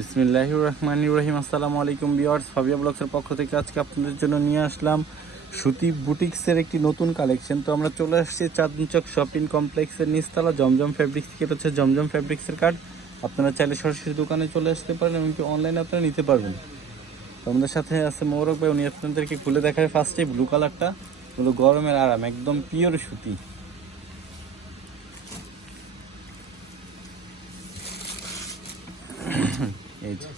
বিসমিল্লাহির রহমানির রহিম। আসসালামু আলাইকুম বিয়ার্স ফাবিয়া ব্লগসের পক্ষ থেকে আজকে আপনাদের জন্য নিয়ে আসলাম সুতি বুটিক্সের একটি নতুন কালেকশন। তো আমরা চলে আসছি চাঁদনচক শপিং কমপ্লেক্সের নিচতলা, জমজম ফ্যাব্রিক্স থেকে। হচ্ছে জমজম ফ্যাব্রিক্সের কার্ড আপনারা চাইলে সরাসরি দোকানে চলে আসতে পারেন এমনকি অনলাইনে আপনারা নিতে পারবেন। তো আমাদের সাথে আছে মৌরক ভাই, উনি আপনাদেরকে খুলে দেখায় ফার্স্টে ব্লু কালারটা হলো গরমের আরাম, একদম পিওর সুতি। এই যে।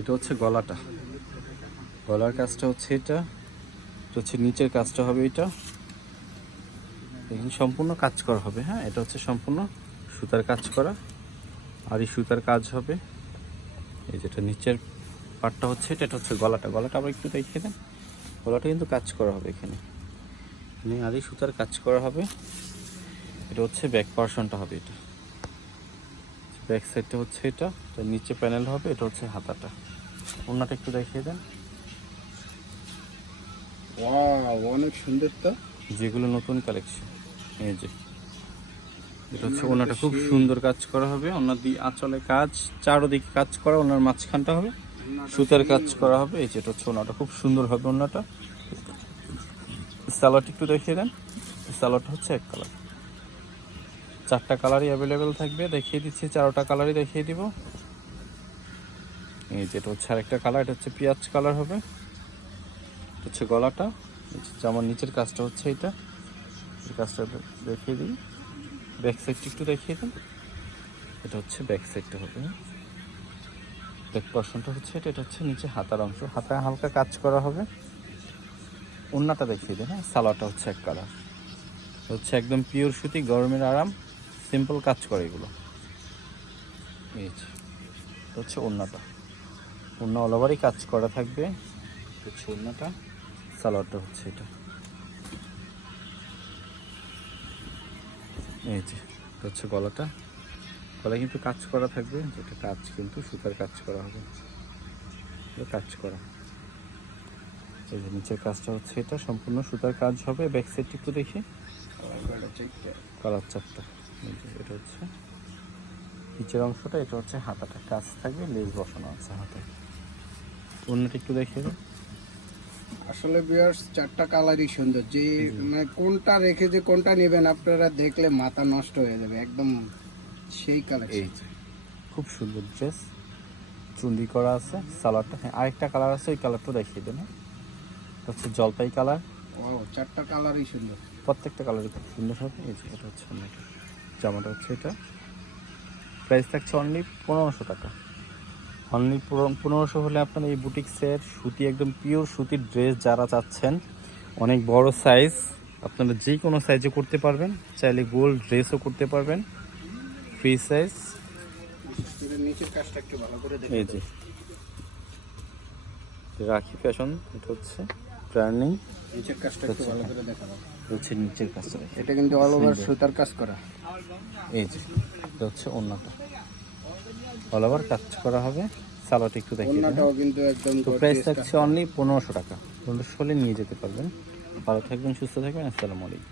এটা হচ্ছে গলাটা। গলার কাজটা হচ্ছে এটা। এটা হচ্ছে নিচের কাজটা হবে এটা। এখানে সম্পূর্ণ কাজ করা হবে হ্যাঁ? এটা হচ্ছে সম্পূর্ণ সুতার কাজ করা। আর এই সুতার কাজ হবে, এই যেটা নিচের পাটটা হচ্ছে এটা এটা হচ্ছে গলাটা। গলাটা আবার একটু দেখিয়ে দেন। গলাটা কিন্তু কাজ করা হবে এখানে। এখানে আর এই সুতার কাজ করা হবে। এটা হচ্ছে ব্যাক পার্সনটা হবে এটা। ব্যাক সাইডটা হচ্ছে এটা তার নিচে প্যানেল হবে এটা হচ্ছে হাতাটা। ওনাটা একটু দেখিয়ে দেন। অনেক সুন্দর তো। যেগুলো নতুন কালেকশন এই যে। এটা হচ্ছে ওনাটা খুব সুন্দর কাজ করা হবে ওনার দিয়ে আঁচলে কাজ চারোদিকে কাজ করা ওনার মাঝখানটা হবে সুতার কাজ করা হবে এই যেটা হচ্ছে ওনাটা খুব সুন্দর হবে ওনাটা স্যালাড একটু দেখিয়ে দেন। স্যালাডটা হচ্ছে এক কালার। চারটা কালারই অ্যাভেলেবেল থাকবে। দেখিয়ে দিচ্ছি, চারোটা কালারই দেখিয়ে দিব। এই যেটা হচ্ছে আরেকটা কালার এটা হচ্ছে পেঁয়াজ কালার হবে। এটা হচ্ছে গলাটা। যে জামার নিচের কাজটা হচ্ছে এটা। এই কাজটা দেখিয়ে দিই। ব্যাক সাইডটা একটু দেখিয়ে দিন এটা হচ্ছে ব্যাক সাইডটা হবে। ব্যাক পর্শনটা হচ্ছে এটা এটা হচ্ছে নিচে হাতার অংশ। হাতা হালকা কাজ করা হবে। ওন্নাটা দেখিয়ে দিন হ্যাঁ? সালোয়ারটা হচ্ছে এক কালার হচ্ছে একদম পিওর সুতি, গরমের আরাম। সিম্পল কাজ করে এগুলো। এই হচ্ছে ওন্না অল ওভারই কাজ করা থাকবে। হচ্ছে ওন্নাটা সালোয়ারটা হচ্ছে এটা। এই যে হচ্ছে গলাটা। গলায় কিন্তু কাজ করা থাকবে, যেটা কাজ কিন্তু সুতার কাজ করা হবে। কাজ করা। এই যে নিচের কাজটা হচ্ছে এটা, সম্পূর্ণ সুতার কাজ হবে। ব্যাক সাইডটা একটু দেখি। কালার চারটা এটা হচ্ছে। নিচের অংশটা এটা হচ্ছে হাতাটা। কাজ থাকবে লেজ বসানো আছে হাতে অন্যটা একটু দেখিয়ে দিন আসলে বিয়ার্স চারটা কালারই সুন্দর। যে মানে কোনটা রেখে যে কোনটা নেবেন আপনারা দেখলে মাথা নষ্ট হয়ে যাবে। একদম সেই এই কালেকশন খুব সুন্দর ড্রেস চুন্ডি করা আছে সালোয়ারটা। হ্যাঁ আরেকটা কালার আছে ওই কালারটা দেখিয়ে দেন হ্যাঁ? এটা হচ্ছে জলপাই কালার ও চারটা কালারই সুন্দর। প্রত্যেকটা কালারই খুব সুন্দর হবে। এই যে এটা হচ্ছে জামাটা হচ্ছে এটা। প্রাইস থাকছে অনলি পনেরোশো টাকা। অনলি পনেরোশো হলে আপনার এই বুটিক্সের সুতি একদম পিওর সুতির ড্রেস যারা চাচ্ছেন অনেক বড় সাইজ আপনারা যে কোনো সাইজে করতে পারবেন চাইলে গোল ড্রেসও করতে পারবেন ফ্রি সাইজ এই যে। রাখি ফ্যাশন এটা হচ্ছে টার্নিং নিচের কাজটা একটু ভালো করে দেখাবো। হচ্ছে নিচের কাজটা। এটা কিন্তু অল ওভার সুতার কাজ করা। এই যে এটা হচ্ছে অন্যটা অল ওভার কাজ করা হবে। সালোয়ারটা একটু দেখিয়ে অন্যটাও কিন্তু একদম তো প্রাইস থাকছে অনলি পনেরোশো টাকা। পনেরোশো হলে নিয়ে যেতে পারবেন। ভালো থাকবেন সুস্থ থাকবেন। আসসালামু আলাইকুম।